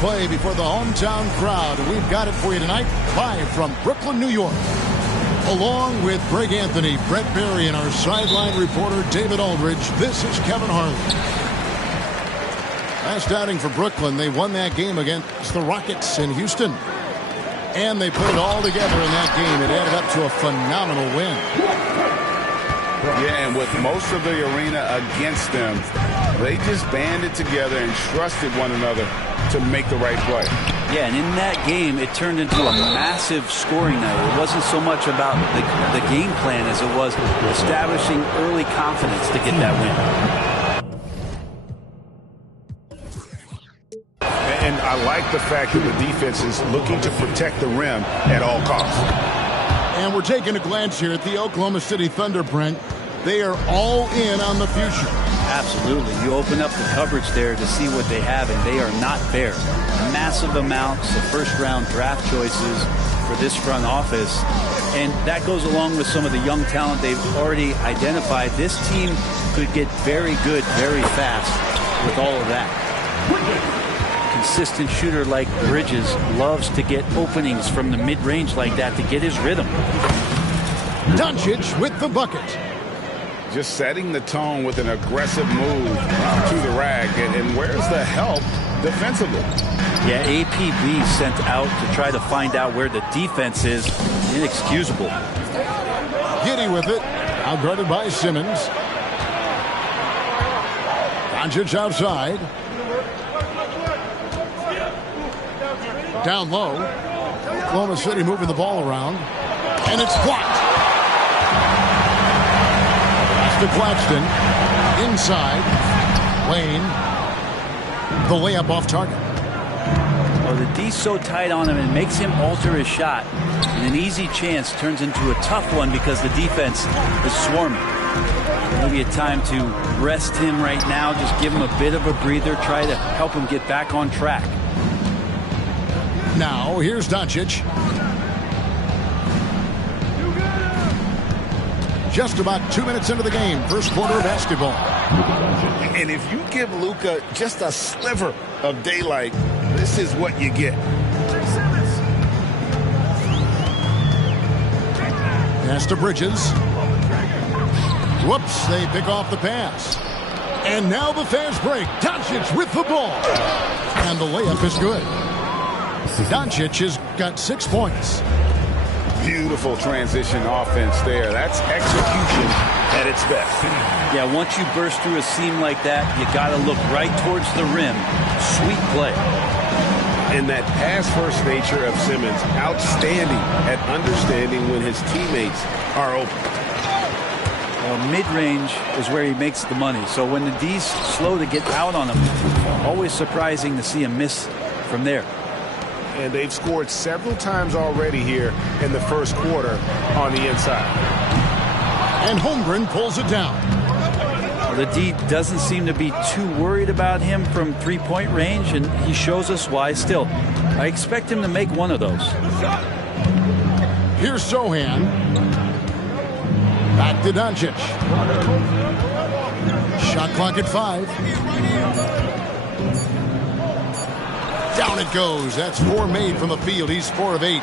play before the hometown crowd. We've got it for you tonight, live from Brooklyn, New York. Along with Greg Anthony, Brett Barry, and our sideline reporter David Aldridge, this is Kevin Harlan. Last outing for Brooklyn, they won that game against the Rockets in Houston. And they put it all together in that game. It added up to a phenomenal win. Yeah, and with most of the arena against them, they just banded together and trusted one another to make the right play. Yeah, and in that game, it turned into a massive scoring night. It wasn't so much about the game plan as it was establishing early confidence to get that win. And I like the fact that the defense is looking to protect the rim at all costs. And we're taking a glance here at the Oklahoma City Thunder, Brent. They are all in on the future. Absolutely. You open up the coverage there to see what they have, and they are not bare. Massive amounts of first-round draft choices for this front office. And that goes along with some of the young talent they've already identified. This team could get very good very fast with all of that. Consistent shooter like Bridges loves to get openings from the mid-range like that to get his rhythm. Doncic with the bucket. Just setting the tone with an aggressive move to the rack. And where's the help defensively? Yeah, APB sent out to try to find out where the defense is. Inexcusable. Giddy with it. Outguarded by Simmons. Doncic outside. Down low. Oklahoma City moving the ball around. And it's blocked. Pass to Claxton. Inside. Wayne. The layup off target. Oh, the D's so tight on him and makes him alter his shot. And an easy chance turns into a tough one because the defense is swarming. Maybe a time to rest him right now. Just give him a bit of a breather. Try to help him get back on track. Now, here's Doncic. Just about 2 minutes into the game, first quarter of basketball. And if you give Luka just a sliver of daylight, this is what you get. Pass to Bridges. Whoops, they pick off the pass. And now the fast break. Doncic with the ball. And the layup is good. Doncic has got 6 points. Beautiful transition offense there. That's execution at its best. Yeah, once you burst through a seam like that, you got to look right towards the rim. Sweet play. And that pass-first nature of Simmons, outstanding at understanding when his teammates are open. Well, mid-range is where he makes the money. So when the D's slow to get out on him, always surprising to see him miss from there. And they've scored several times already here in the first quarter on the inside. And Holmgren pulls it down. Well, the D doesn't seem to be too worried about him from three-point range, and he shows us why still. I expect him to make one of those. Here's Sohan. Back to Doncic. Shot clock at 5. Down it goes. That's 4 made from the field. He's 4 of 8.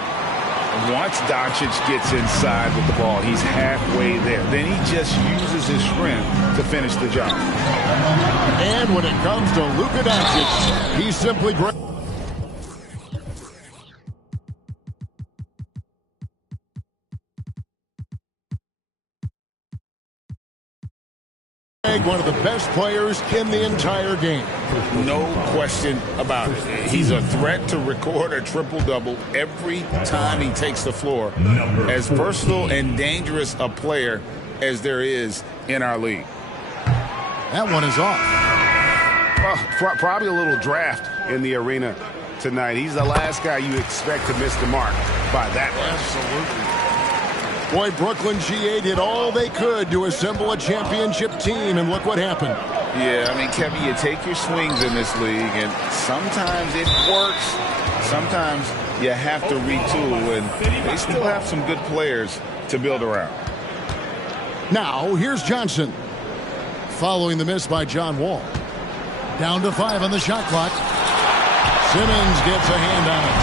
Once Doncic gets inside with the ball, he's halfway there. Then he just uses his strength to finish the job. And when it comes to Luka Doncic, he's simply great. One of the best players in the entire game. No question about it. He's a threat to record a triple-double every time he takes the floor. As versatile and dangerous a player as there is in our league. That one is off. Well, probably a little draft in the arena tonight. He's the last guy you expect to miss the mark by that much. Absolutely. Boy, Brooklyn G8 did all they could to assemble a championship team, and look what happened. Yeah, I mean, Kevin, you take your swings in this league, and sometimes it works. Sometimes you have to retool, and they still have some good players to build around. Now, here's Johnson. Following the miss by John Wall. Down to 5 on the shot clock. Simmons gets a hand on it.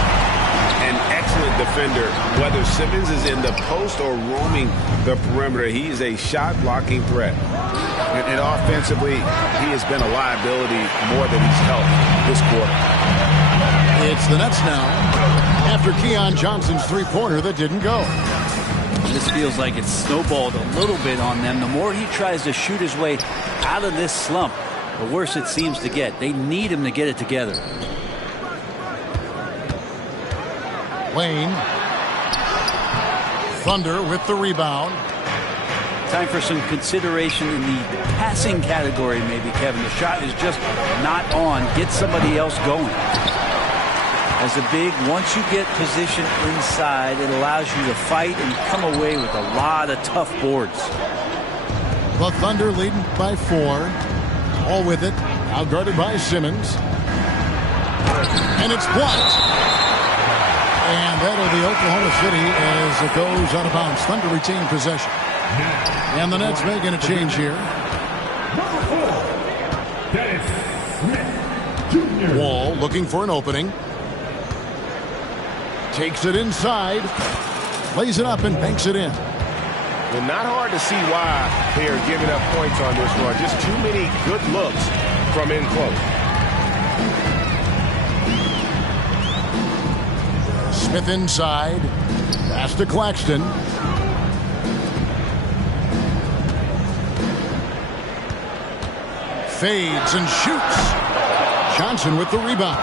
An excellent defender. Whether Simmons is in the post or roaming the perimeter, he is a shot-blocking threat. And offensively, he has been a liability more than he's helped this quarter. It's the Nets now after Keon Johnson's three-pointer that didn't go. This feels like it's snowballed a little bit on them. The more he tries to shoot his way out of this slump, the worse it seems to get. They need him to get it together. Wayne. Thunder with the rebound. Time for some consideration in the passing category, maybe, Kevin. The shot is just not on. Get somebody else going. As a big, once you get positioned inside, it allows you to fight and come away with a lot of tough boards. The Thunder leading by 4. All with it. Now guarded by Simmons. And it's blocked. And that'll be Oklahoma City as it goes out of bounds. Thunder retain possession. And the Nets making a change here. Wall looking for an opening. Takes it inside. Lays it up and banks it in. Well, not hard to see why they are giving up points on this run. Just too many good looks from in close. Smith inside. Pass to Claxton. Fades and shoots. Johnson with the rebound.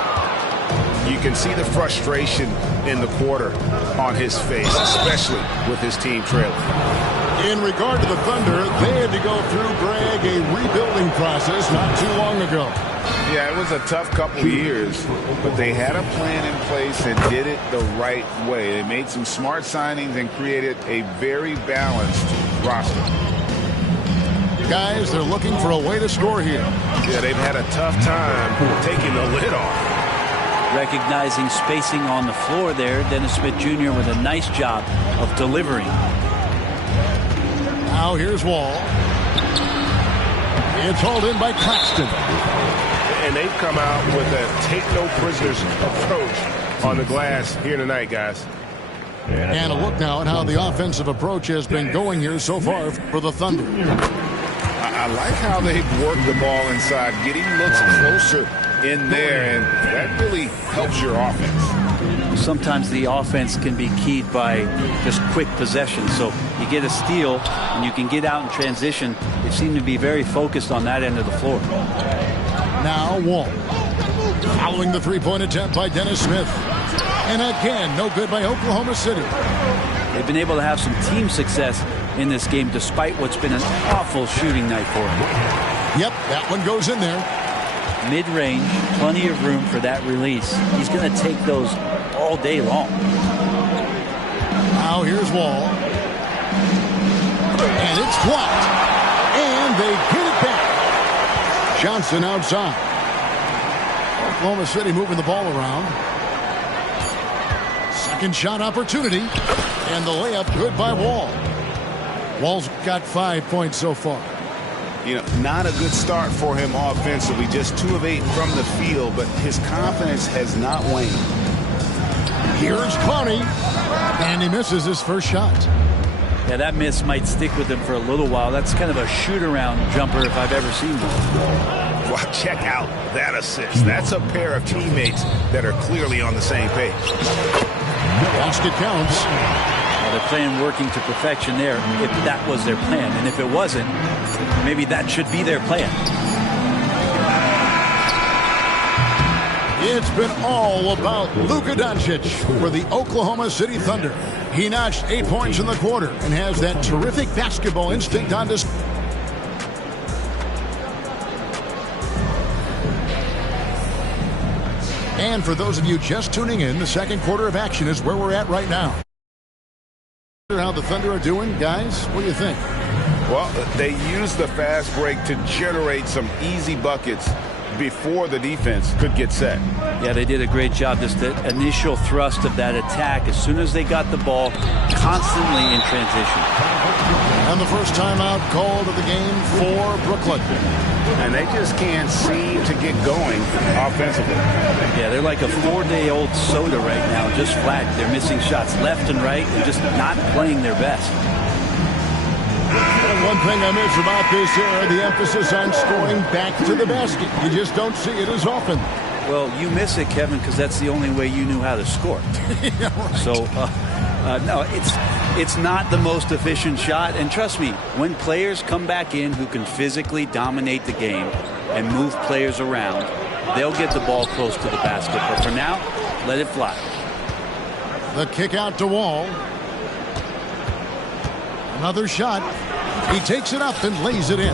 You can see the frustration in the quarter on his face, especially with his team trailing. In regard to the Thunder, they had to go through, Greg, a rebuilding process not too long ago. Yeah, it was a tough couple years, but they had a plan in place and did it the right way. They made some smart signings and created a very balanced roster. Guys, they're looking for a way to score here. Yeah, they've had a tough time taking the lid off. Recognizing spacing on the floor there, Dennis Smith Jr. with a nice job of delivering. Now here's Wall. It's hauled in by Claxton. And they've come out with a take-no-prisoners approach on the glass here tonight, guys. And a look now at how the offensive approach has been going here so far for the Thunder. I like how they've worked the ball inside, getting looks closer in there, and that really helps your offense. Sometimes the offense can be keyed by just quick possession. So you get a steal and you can get out in transition. They seem to be very focused on that end of the floor. Now Wall. Following the three-point attempt by Dennis Smith. And again, no good by Oklahoma City. They've been able to have some team success in this game despite what's been an awful shooting night for them. Yep, that one goes in there. Mid-range, plenty of room for that release. He's going to take those all day long. Now here's Wall. And it's blocked. And they get it back. Johnson outside. Oklahoma City moving the ball around. Second shot opportunity. And the layup good by Wall. Wall's got 5 points so far. You know, not a good start for him offensively. Just 2 of 8 from the field, but his confidence has not waned. Here's Clowney. And he misses his first shot. Yeah, that miss might stick with him for a little while. That's kind of a shoot-around jumper if I've ever seen one. Well, check out that assist. That's a pair of teammates that are clearly on the same page. Lost it counts. They're playing working to perfection there, if that was their plan. And if it wasn't, maybe that should be their plan. It's been all about Luka Doncic for the Oklahoma City Thunder. He notched 8 points in the quarter and has that terrific basketball instinct on display. And for those of you just tuning in, the second quarter of action is where we're at right now. How the Thunder are doing, guys? What do you think? Well, they used the fast break to generate some easy buckets before the defense could get set. Yeah, they did a great job. Just the initial thrust of that attack, as soon as they got the ball, constantly in transition. And the first timeout called of the game for Brooklyn. And they just can't seem to get going offensively. Yeah, they're like a 4-day-old soda right now, just flat. They're missing shots left and right and just not playing their best. And one thing I miss about this era, the emphasis on scoring back to the basket. You just don't see it as often. Well, you miss it, Kevin, because that's the only way you knew how to score. Yeah, right. So, no, it's not the most efficient shot. And trust me, when players come back in who can physically dominate the game and move players around, they'll get the ball close to the basket. But for now, let it fly. The kick out to Wall. Another shot. He takes it up and lays it in.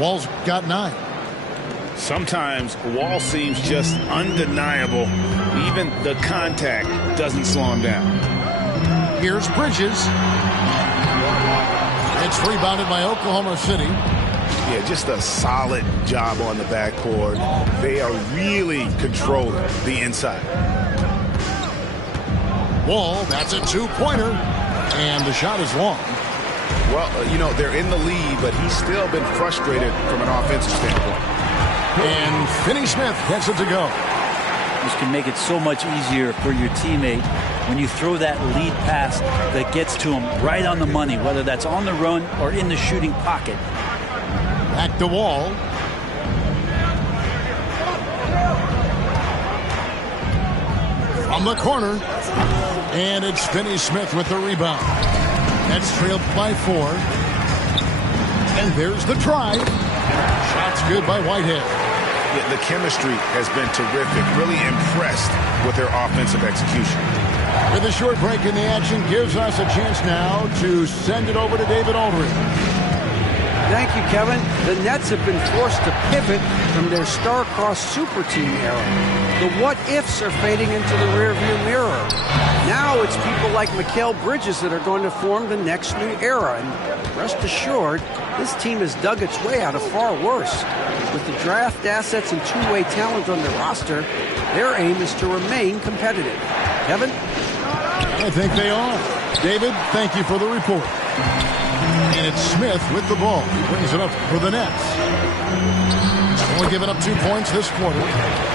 Wall's got 9. Sometimes Wall seems just undeniable. Even the contact doesn't slow him down. Here's Bridges. It's rebounded by Oklahoma City. Yeah, just a solid job on the backcourt. They are really controlling the inside. Wall, that's a 2-pointer. And the shot is long. Well, they're in the lead, but he's still been frustrated from an offensive standpoint. And Finney-Smith gets it to go. This can make it so much easier for your teammate when you throw that lead pass that gets to him right on the money, whether that's on the run or in the shooting pocket. Back to Wall. From the corner. And it's Finney-Smith with the rebound. That's trailed by 4. And there's the try. Shot's good by Whitehead. Yeah, the chemistry has been terrific. Really impressed with their offensive execution. With a short break in the action, gives us a chance now to send it over to David Aldridge. Thank you, Kevin. The Nets have been forced to pivot from their star-crossed super team era. The what-ifs are fading into the rearview mirror. Now it's people like Mikal Bridges that are going to form the next new era. And rest assured, this team has dug its way out of far worse. With the draft assets and two-way talent on their roster, their aim is to remain competitive. Kevin? I think they are. David, thank you for the report. And it's Smith with the ball. He brings it up for the Nets. Only giving up 2 points this quarter.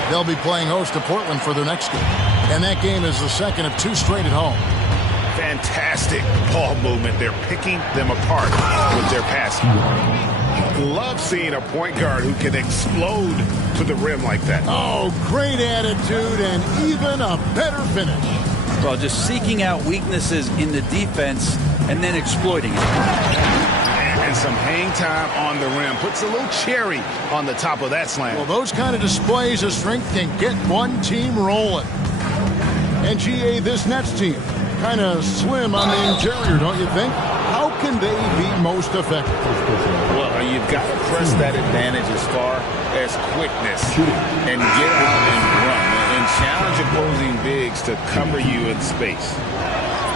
They'll be playing host to Portland for their next game. And that game is the second of 2 straight at home. Fantastic ball movement. They're picking them apart with their passing. Love seeing a point guard who can explode to the rim like that. Oh, great attitude and even a better finish. Well, just seeking out weaknesses in the defense and then exploiting it. And some hang time on the rim. Puts a little cherry on the top of that slam. Well, those kind of displays of strength can get one team rolling. And GA, this Nets team, kind of slim on the interior, don't you think? How can they be most effective? Well, you've got to press that advantage as far as quickness and get out and run and challenge opposing bigs to cover you in space.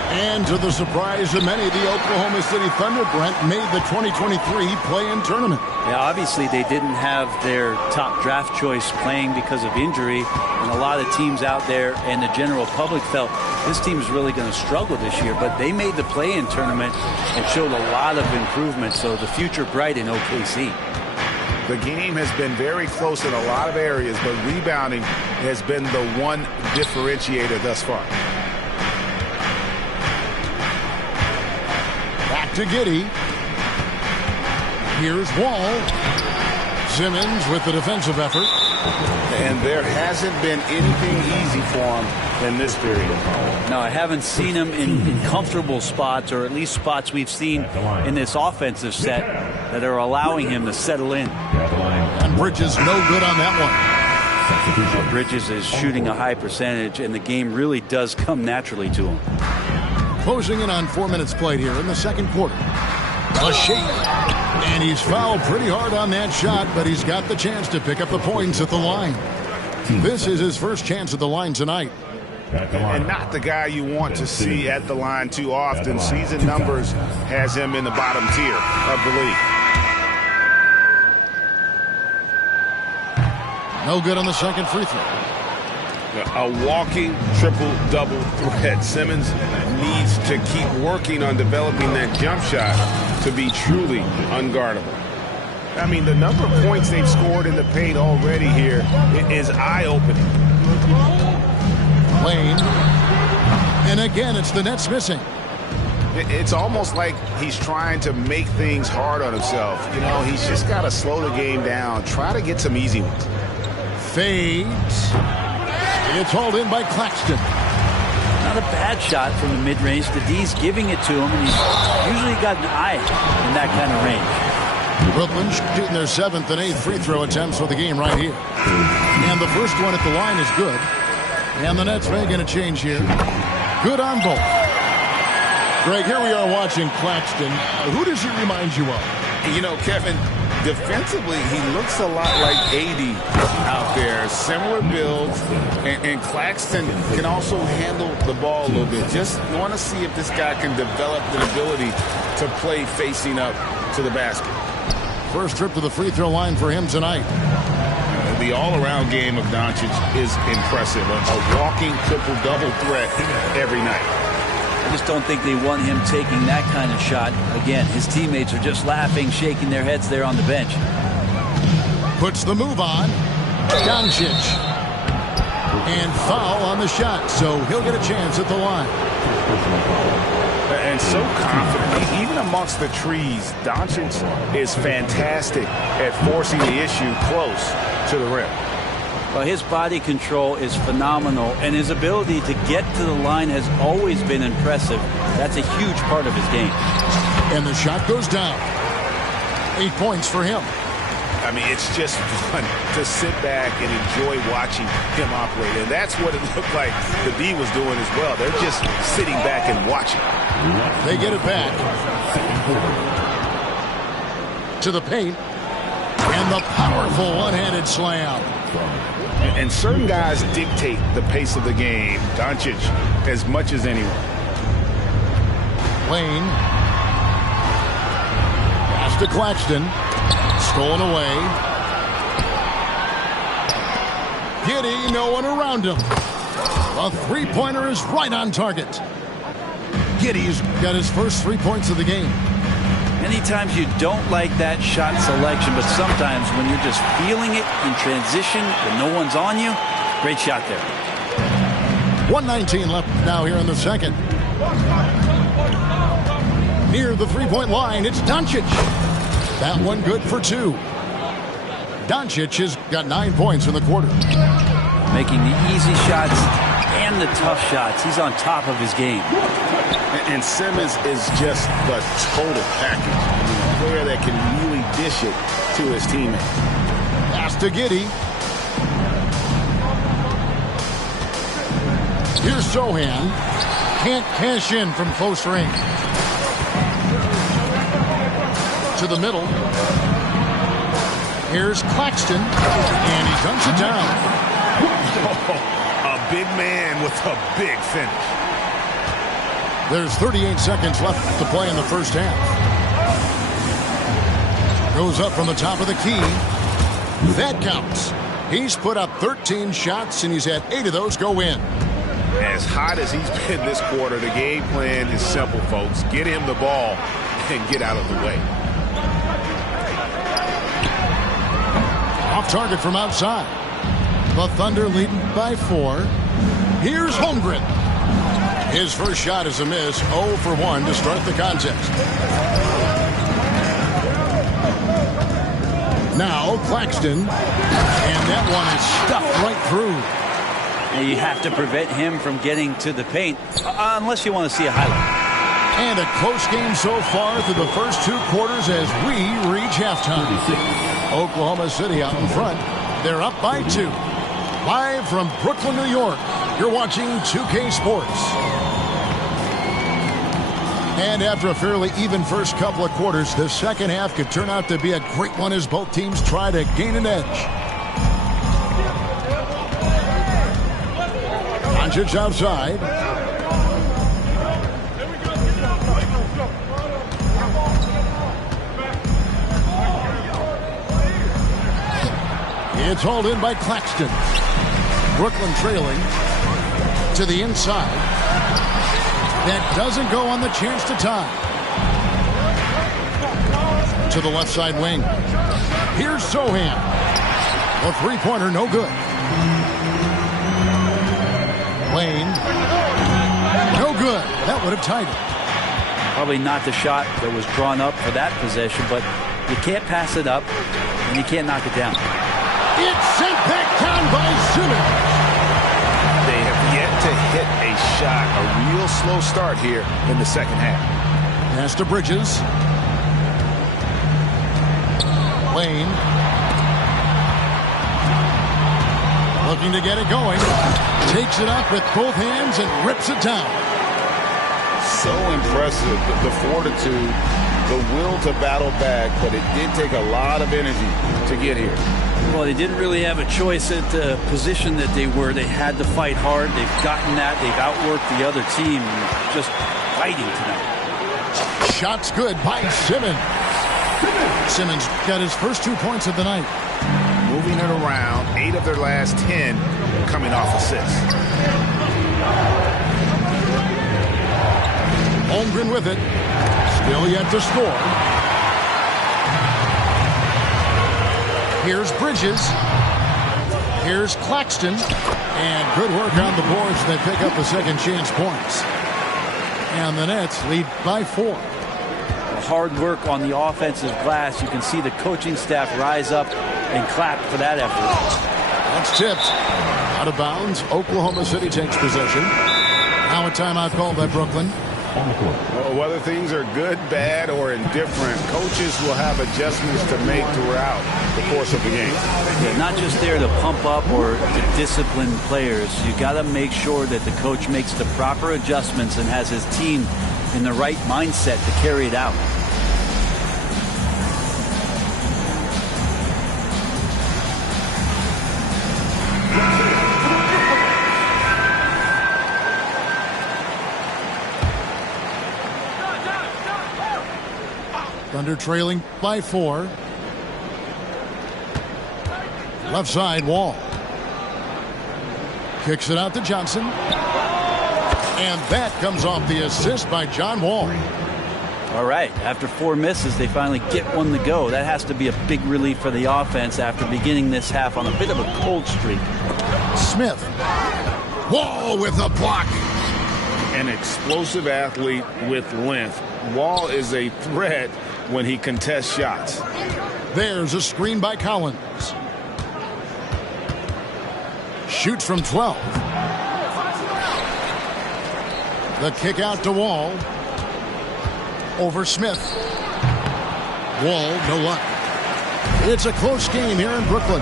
And to the surprise of many, the Oklahoma City Thunder, Brent, made the 2023 play-in tournament. Yeah, obviously they didn't have their top draft choice playing because of injury, and a lot of teams out there and the general public felt this team is really going to struggle this year, but they made the play-in tournament and showed a lot of improvement, so the future bright in OKC. The game has been very close in a lot of areas, but rebounding has been the one differentiator thus far. Back to Giddey. Here's Wall. Simmons with the defensive effort. And there hasn't been anything easy for him in this period. No, I haven't seen him in comfortable spots, or at least spots we've seen in this offensive set that are allowing him to settle in. And Bridges no good on that one. Bridges is shooting a high percentage, and the game really does come naturally to him. Closing in on 4 minutes played here in the second quarter. A shake. And he's fouled pretty hard on that shot, but he's got the chance to pick up the points at the line. This is his first chance at the line tonight. And not the guy you want to see at the line too often. Season numbers has him in the bottom tier of the league. No good on the second free throw. A walking triple-double threat. Simmons needs to keep working on developing that jump shot to be truly unguardable. I mean, the number of points they've scored in the paint already here is eye-opening. Lane. And again, it's the Nets missing. It's almost like he's trying to make things hard on himself. You know, he's just got to slow the game down. Try to get some easy ones. Fades. It's hauled in by Claxton. Not a bad shot from the mid-range. The D's giving it to him, and he's usually got an eye in that kind of range. Brooklyn shooting their 7th and 8th free throw attempts for the game right here. And the first one at the line is good. And the Nets making a change here. Good on both. Greg, here we are watching Claxton. Who does he remind you of? You know, Kevin, defensively, he looks a lot like AD out there. Similar builds, and Claxton can also handle the ball a little bit. Just want to see if this guy can develop the ability to play facing up to the basket. First trip to the free throw line for him tonight. The all-around game of Doncic is impressive. A walking triple-double threat every night. I just don't think they want him taking that kind of shot. Again, his teammates are just laughing, shaking their heads there on the bench. Puts the move on. Doncic. And foul on the shot, so he'll get a chance at the line. And so confident. Even amongst the trees, Doncic is fantastic at forcing the issue close to the rim. Well, his body control is phenomenal, and his ability to get to the line has always been impressive. That's a huge part of his game. And the shot goes down. 8 points for him. I mean, it's just fun to sit back and enjoy watching him operate. And that's what it looked like the D was doing as well. They're just sitting back and watching. They get it back. To the paint. And the powerful one-handed slam. And certain guys dictate the pace of the game. Doncic as much as anyone. Lane. Pass to Claxton. Stolen away. Giddey, no one around him. A three-pointer is right on target. Giddey's got his first 3 points of the game. Many times you don't like that shot selection, but sometimes when you're just feeling it in transition, when no one's on you, great shot there. 1:19 left now here in the second. Near the three-point line, it's Doncic. That one good for 2. Doncic has got 9 points in the quarter. Making the easy shots and the tough shots. He's on top of his game. And Simmons is just the total package. I mean, a player that can really dish it to his teammates. Pass to Giddey. Here's Sohan. Can't cash in from close range. To the middle. Here's Claxton. And he dunks it down. A big man with a big finish. There's 38 seconds left to play in the first half. Goes up from the top of the key. That counts. He's put up 13 shots, and he's had 8 of those go in. As hot as he's been this quarter, the game plan is simple, folks. Get him the ball and get out of the way. Off target from outside. The Thunder leading by 4. Here's Holmgren. His first shot is a miss, 0 for 1 to start the contest. Now Claxton, and that one is stuffed right through. And you have to prevent him from getting to the paint, unless you want to see a highlight. And a close game so far through the first 2 quarters as we reach halftime. Oklahoma City out in front. They're up by 2. Live from Brooklyn, New York, you're watching 2K Sports. And after a fairly even first couple of quarters, the second half could turn out to be a great one as both teams try to gain an edge. Doncic outside. It's hauled in by Claxton. Brooklyn trailing to the inside. That doesn't go on the chance to tie. To the left side wing. Here's Sohan. The three-pointer, no good. Lane. No good. That would have tied it. Probably not the shot that was drawn up for that possession, but you can't pass it up, and you can't knock it down. It's sent back down by Simmons. They have yet to hit a shot, a real slow start here in the second half. Pass to Bridges. Lane. Looking to get it going. Takes it up with both hands and rips it down. So impressive, the fortitude, the will to battle back, but it did take a lot of energy to get here. Well, they didn't really have a choice at the position that they were. They had to fight hard. They've gotten that. They've outworked the other team, just fighting tonight. Shot's good by Simmons. Simmons got his first 2 points of the night. Moving it around, 8 of their last 10 coming off assists. Holmgren with it. Still yet to score. Here's Bridges. Here's Claxton. And good work on the boards. They pick up the second chance points. And the Nets lead by 4. Hard work on the offensive glass. You can see the coaching staff rise up and clap for that effort. That's tipped. Out of bounds. Oklahoma City takes possession. Now a timeout called by Brooklyn. Well, whether things are good, bad, or indifferent, coaches will have adjustments to make throughout the course of the game. Yeah, not just there to pump up or to discipline players. You got to make sure that the coach makes the proper adjustments and has his team in the right mindset to carry it out. Thunder trailing by 4. Left side, Wall. Kicks it out to Johnson. And that comes off the assist by John Wall. All right, after 4 misses, they finally get one to go. That has to be a big relief for the offense after beginning this half on a bit of a cold streak. Smith. Wall with a block. An explosive athlete with length. Wall is a threat when he contests shots. There's a screen by Collins. Shoots from 12. The kick out to Wall. Over Smith. Wall, no luck. It's a close game here in Brooklyn.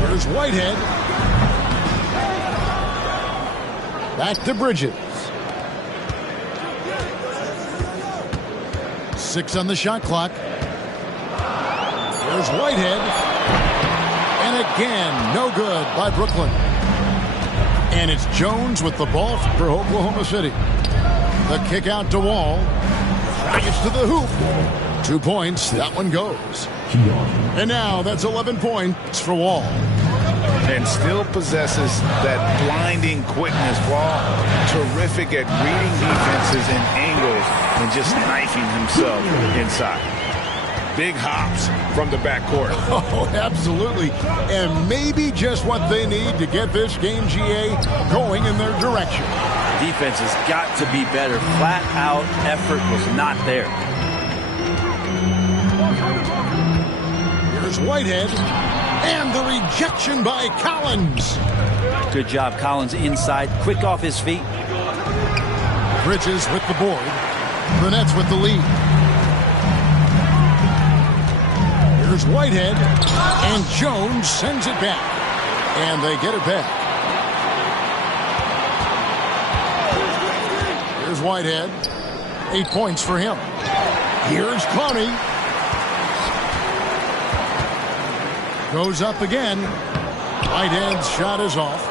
Here's Whitehead. Back to Bridges. 6 on the shot clock. There's Whitehead. And again, no good by Brooklyn. And it's Jones with the ball for Oklahoma City. The kick out to Wall. Gets to the hoop. 2 points. That one goes. And now that's 11 points for Wall. And still possesses that blinding quickness. Wall, terrific at reading defenses and angles and just knifing himself inside. Big hops from the backcourt. Oh, absolutely. And maybe just what they need to get this game, GA, going in their direction. Defense has got to be better. Flat out effort was not there. Here's Whitehead. And the rejection by Collins. Good job, Collins inside, quick off his feet. Bridges with the board. The Nets with the lead. Here's Whitehead. And Jones sends it back. And they get it back. Here's Whitehead. 8 points for him. Here's Clowney. Goes up again. Whitehead's shot is off.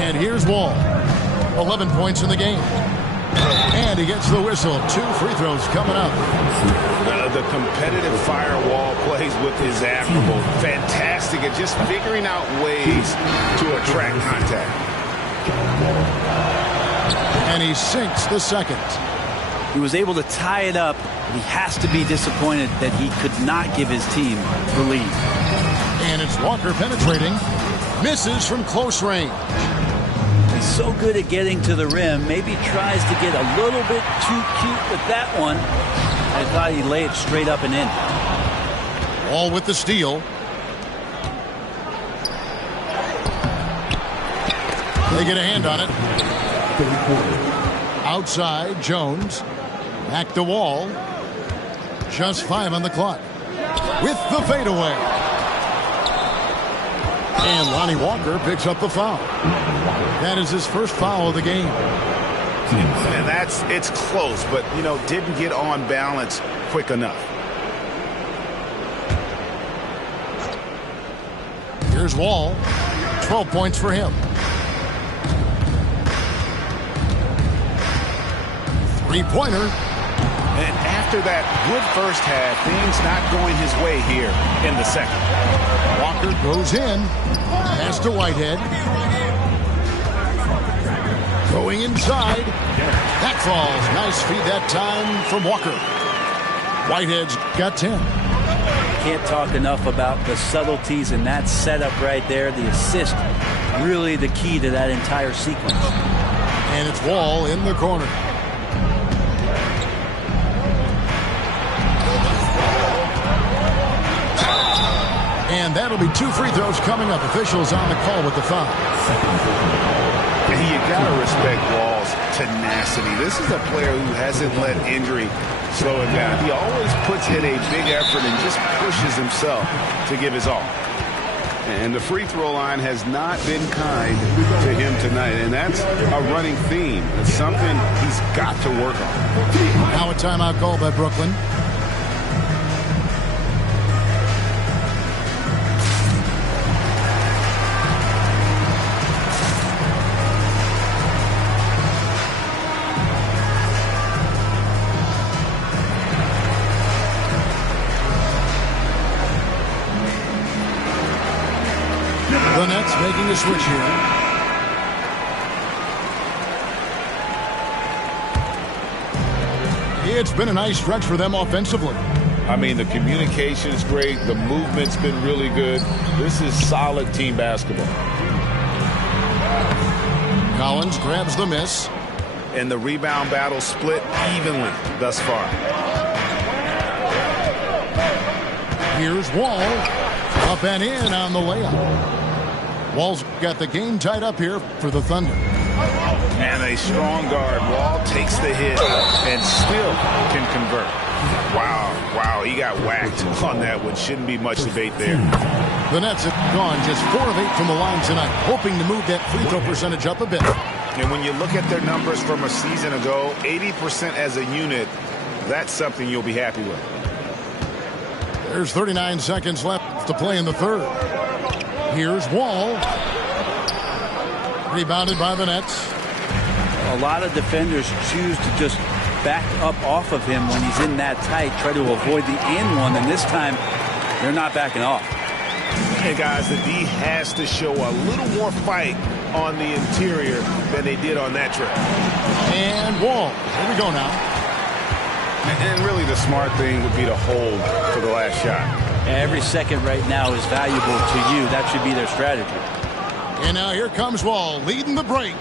And here's Wall. 11 points in the game. And he gets the whistle. 2 free throws coming up. The competitive firewall plays with is admirable. Fantastic at just figuring out ways to attract contact. And he sinks the second. He was able to tie it up. He has to be disappointed that he could not give his team the lead. And it's Walker penetrating. Misses from close range. He's so good at getting to the rim. Maybe tries to get a little bit too cute with that one. I thought he laid it straight up and in. Wall with the steal. They get a hand on it. Outside, Jones. Back to Wall. Just 5 on the clock. With the fadeaway. And Lonnie Walker picks up the foul. That is his first foul of the game. And it's close, but, didn't get on balance quick enough. Here's Wall. 12 points for him. 3-pointer. And after that good first half, things not going his way here in the second. Walker goes in. Pass to Whitehead. Going inside. That falls. Nice feed that time from Walker. Whitehead's got 10. Can't talk enough about the subtleties in that setup right there. The assist, really the key to that entire sequence. And it's Wall in the corner. And that'll be 2 free throws coming up. Officials on the call with the foul. You got to respect Wall's tenacity. This is a player who hasn't let injury slow him down. He always puts in a big effort and just pushes himself to give his all. And the free throw line has not been kind to him tonight. And that's a running theme. It's something he's got to work on. Now a timeout call by Brooklyn. The Nets making a switch here. It's been a nice stretch for them offensively. I mean, the communication's great. The movement's been really good. This is solid team basketball. Collins grabs the miss. And the rebound battle split evenly thus far. Here's Wall. Up and in on the layup. Wall's got the game tied up here for the Thunder. And a strong guard. Wall takes the hit and still can convert. Wow, he got whacked on that one. Shouldn't be much debate there. The Nets have gone just 4 of 8 from the line tonight, hoping to move that free throw percentage up a bit. And when you look at their numbers from a season ago, 80% as a unit, that's something you'll be happy with. There's 39 seconds left to play in the third. Here's Wall. Rebounded by the Nets. A lot of defenders choose to just back up off of him when he's in that tight, try to avoid the and one, and this time they're not backing off. And guys, the D has to show a little more fight on the interior than they did on that trip. And Wall. Here we go now. And really the smart thing would be to hold for the last shot. Every second right now is valuable to you. That should be their strategy. And now here comes Wall leading the break.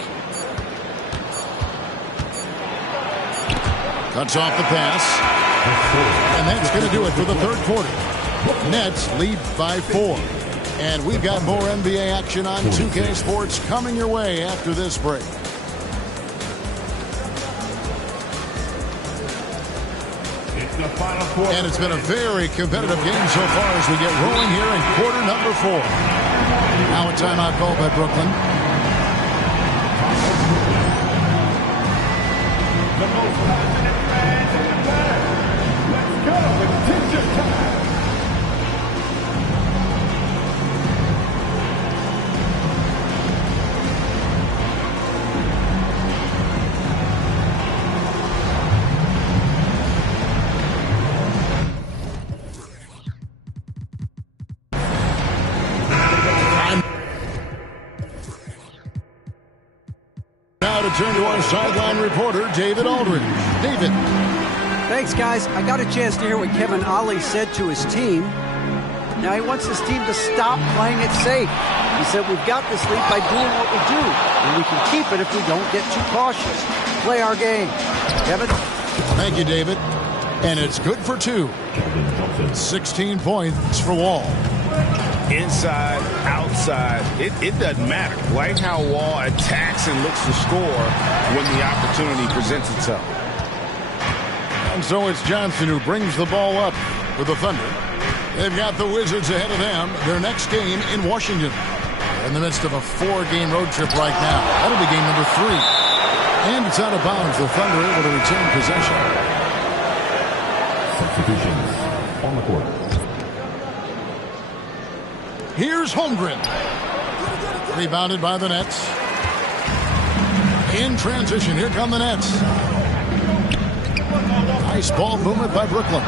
Cuts off the pass. And that's going to do it for the third quarter. Nets lead by 4. And we've got more NBA action on 2K Sports coming your way after this break. And it's been a very competitive game so far as we get rolling here in quarter number 4. Now a timeout call by Brooklyn. return to our sideline reporter, David Aldridge. David. Thanks, guys. I got a chance to hear what Kevin Ollie said to his team. Now he wants his team to stop playing it safe. He said, we've got this lead by doing what we do, and we can keep it if we don't get too cautious. Play our game. Kevin? Thank you, David. And it's good for 2. 16 points for Wall. Inside, outside, it doesn't matter. Like how Wall attacks and looks to score when the opportunity presents itself. And so it's Johnson who brings the ball up for the Thunder. They've got the Wizards ahead of them. Their next game in Washington. They're in the midst of a 4-game road trip right now. That'll be game number 3. And it's out of bounds. The Thunder able to retain possession. Substitutions on the court. Here's Holmgren. Rebounded by the Nets. In transition, here come the Nets. Nice ball movement by Brooklyn.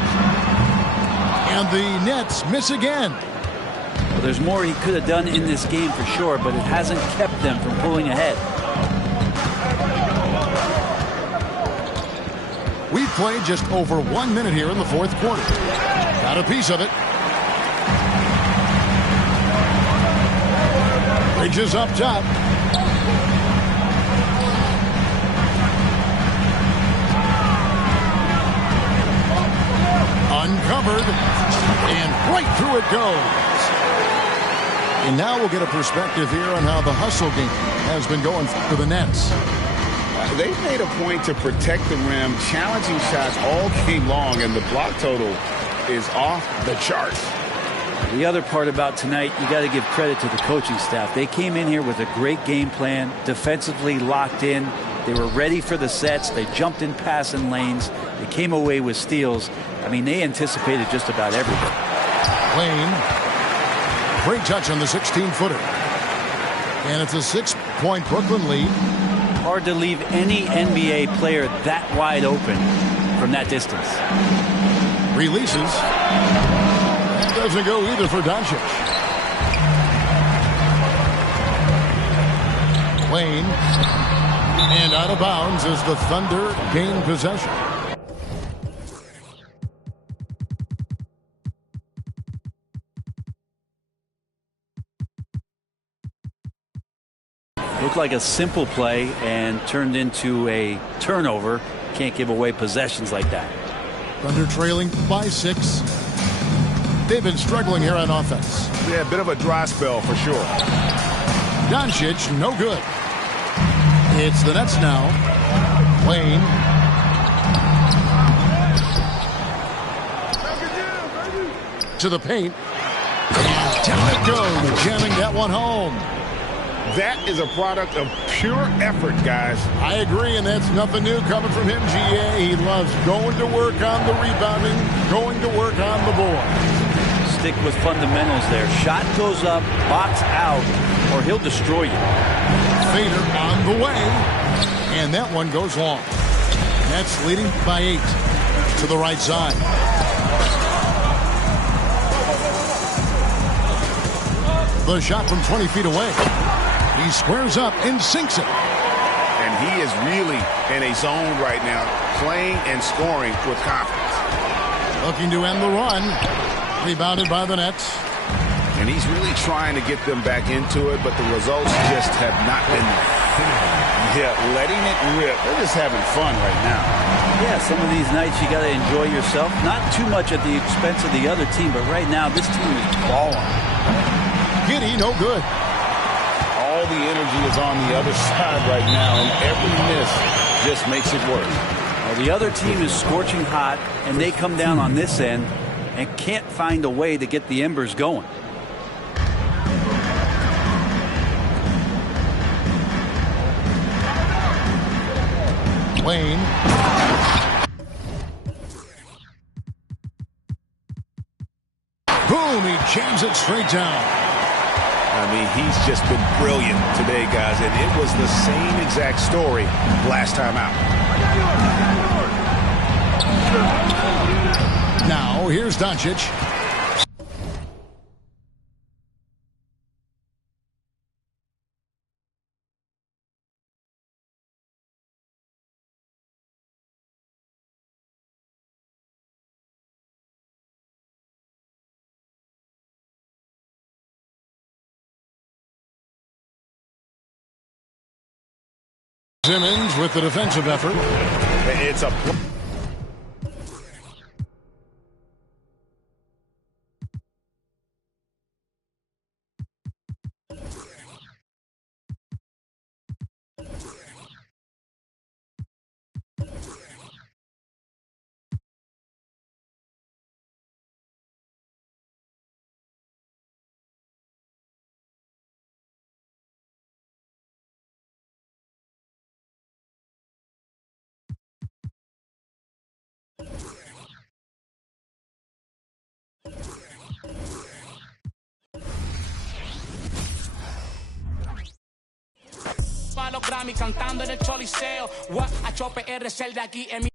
And the Nets miss again. Well, there's more he could have done in this game for sure, but it hasn't kept them from pulling ahead. We've played just over 1 minute here in the 4th quarter. Got a piece of it. Bridges up top. Uncovered. And right through it goes. And now we'll get a perspective here on how the hustle game has been going for the Nets. They've made a point to protect the rim, challenging shots all game long, and the block total is off the charts. The other part about tonight, you got to give credit to the coaching staff. They came in here with a great game plan, defensively locked in. They were ready for the sets. They jumped in passing lanes. They came away with steals. I mean, they anticipated just about everything. Lane. Great touch on the 16-footer. And it's a 6-point Brooklyn lead. Hard to leave any NBA player that wide open from that distance. Releases. That doesn't go either for Doncic. Lane. And out of bounds as the Thunder gain possession. Looked like a simple play and turned into a turnover. Can't give away possessions like that. Thunder trailing by 6. They've been struggling here on offense. Yeah, a bit of a dry spell for sure. Doncic, no good. It's the Nets now. Lane. To the paint. And down it goes, jamming that one home. That is a product of pure effort, guys. I agree, and that's nothing new coming from him, GA. He loves going to work on the rebounding, going to work on the board. Stick with fundamentals there. Shot goes up, box out, or he'll destroy you. Fader on the way, and that one goes long. Nets leading by 8 to the right side. The shot from 20 feet away. He squares up and sinks it. And he is really in a zone right now, playing and scoring with confidence. Looking to end the run. Rebounded by the Nets. And he's really trying to get them back into it, but the results just have not been Yeah, letting it rip. They're just having fun right now. Yeah, some of these nights you got to enjoy yourself. Not too much at the expense of the other team, but right now this team is balling. Giddy, no good. All the energy is on the other side right now, and every miss just makes it worse. Well, the other team is scorching hot, and they come down on this end and can't find a way to get the embers going. Lane. Boom, he jams it straight down. I mean, he's just been brilliant today, guys, and it was the same exact story last time out. Now, here's Doncic. Simmons with the defensive effort. It's a Los Grammy cantando en el Choliseo. A Chope RC de aquí en mi